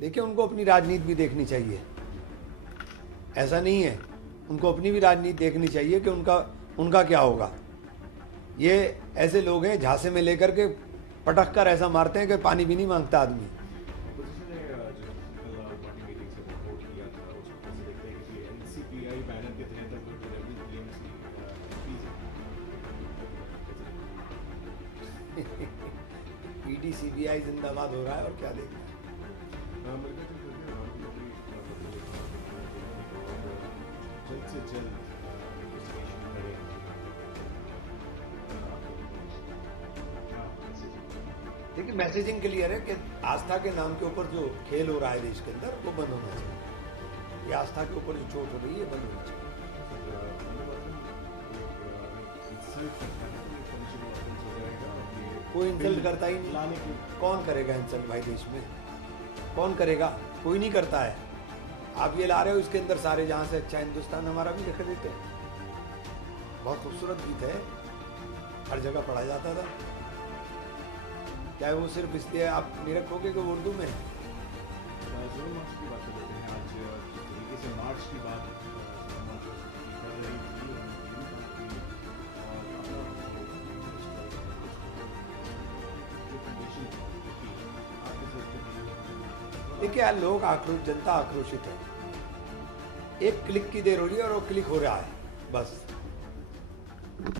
देखिए, उनको अपनी राजनीति भी देखनी चाहिए, ऐसा नहीं है, उनको अपनी भी राजनीति देखनी चाहिए कि उनका क्या होगा। ये ऐसे लोग हैं झांसे में लेकर के पटक कर ऐसा मारते हैं कि पानी भी नहीं मांगता आदमी। ईडी सीबीआई जिंदाबाद हो रहा है और क्या देखना है। जल्द से जल्द देखिए, मैसेजिंग क्लियर है कि आस्था के नाम के ऊपर जो खेल हो रहा है देश के अंदर वो बंद होना चाहिए। ये आस्था के ऊपर जो चोट हो रही है बंद होना चाहिए। कोई इंसल्ट करता ही नहीं। कौन करेगा इंसल्ट भाई देश में? कौन करेगा? कोई नहीं करता है। आप ये ला रहे हो, इसके अंदर सारे जहां से अच्छा हिंदुस्तान हमारा भी लिख देते। बहुत खूबसूरत गीत है, हर जगह पढ़ा जाता था। चाहे वो सिर्फ इसलिए आप निरख हो कि वो उर्दू में है। मार्च की बात देखिए यार, लोग आक्रोश, जनता आक्रोशित है। एक क्लिक की देर हो रही है और वो क्लिक हो रहा है, बस।